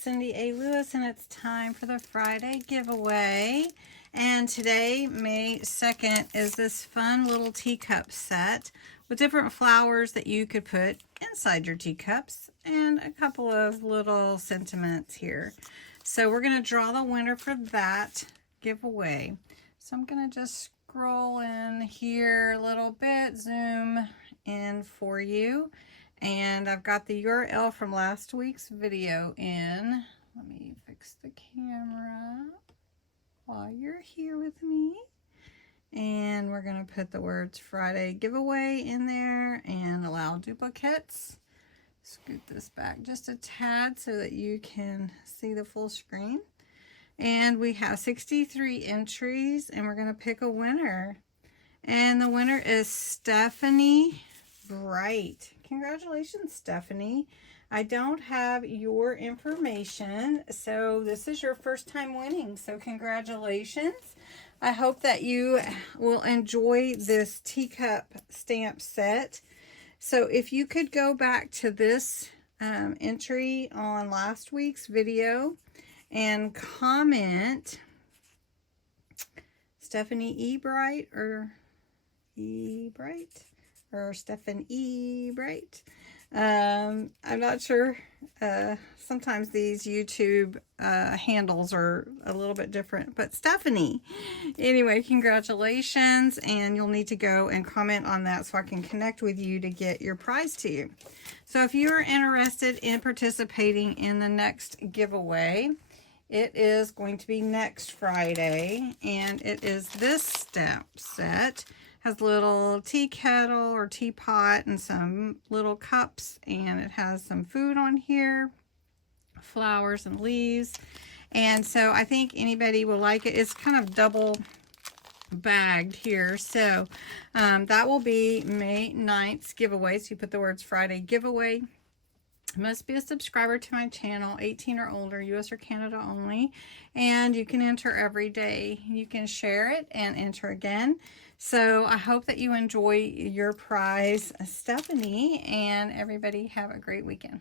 CindyALewis, and it's time for the Friday giveaway. And today, May 2nd, is this fun little teacup set with different flowers that you could put inside your teacups and a couple of little sentiments here. So we're going to draw the winner for that giveaway. So I'm going to just scroll in here a little bit, zoom in for you. And I've got the URL from last week's video in. Let me fix the camera while you're here with me. And we're going to put the words Friday giveaway in there and allow duplicates. Scoot this back just a tad so that you can see the full screen. And we have 63 entries, and we're going to pick a winner. And the winner is Stephanie Bright. Congratulations, Stephanie. I don't have your information, so this is your first time winning, so congratulations. I hope that you will enjoy this teacup stamp set. So if you could go back to this entry on last week's video and comment Stephanie E. Bright or E. Bright or Stephen E. Bright. I'm not sure. Sometimes these YouTube handles are a little bit different, but Stephanie. Anyway, congratulations, and you'll need to go and comment on that so I can connect with you to get your prize to you. So if you are interested in participating in the next giveaway, it is going to be next Friday, and it is this stamp set. Has a little tea kettle or teapot and some little cups, and it has some food on here, flowers and leaves. And so I think anybody will like it. It's kind of double bagged here. So that will be May 9th's giveaway. So you put the words Friday giveaway. Must be a subscriber to my channel, 18 or older, US or Canada only, and you can enter every day. You can share it and enter again. So I hope that you enjoy your prize, Stephanie, and everybody have a great weekend.